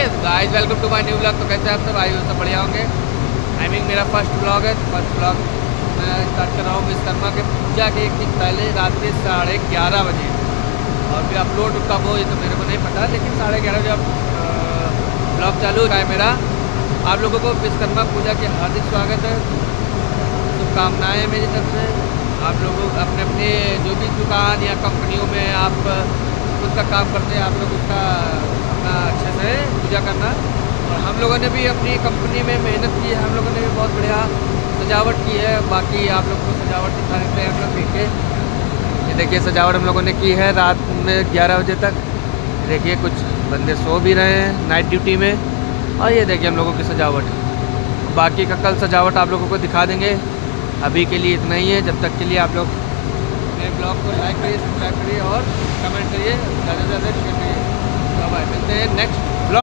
Guys welcome to my new blog. तो कैसे आप सब आई हो, सब बढ़िया होंगे। आई मीन मेरा फर्स्ट ब्लॉग है। फर्स्ट ब्लॉग मैं स्टार्ट कर रहा हूँ विश्वकर्मा के पूजा के एक दिन पहले रात के 11:30 बजे। और फिर अपलोड कब हो ये तो मेरे को नहीं पता, लेकिन 11:30 बजे अब ब्लॉग चालू है मेरा। आप लोगों को विश्वकर्मा पूजा के हार्दिक स्वागत है, शुभकामनाएँ मेरी तरफ से। आप लोग अपने अपने जो भी दुकान या कंपनियों में आप खुद का काम करते हैं, आप लोग उसका अपना अच्छे से पूजा करना। और हम लोगों ने भी अपनी कंपनी में मेहनत की है, हम लोगों ने भी बहुत बढ़िया सजावट की है। बाकी आप लोग को सजावट दिखा देते हैं हम लोग देख के। ये देखिए सजावट हम लोगों ने की है रात में 11 बजे तक। देखिए कुछ बंदे सो भी रहे हैं नाइट ड्यूटी में। और ये देखिए हम लोगों की सजावट। बाकी का कल सजावट आप लोगों को दिखा देंगे। अभी के लिए इतना ही है। जब तक के लिए आप लोग मेरे ब्लॉग को लाइक करिए, सब्सक्राइब करिए और कमेंट करिए, ज़्यादा से ज़्यादा शेयर करिए। तो भाई मिलते हैं नेक्स्ट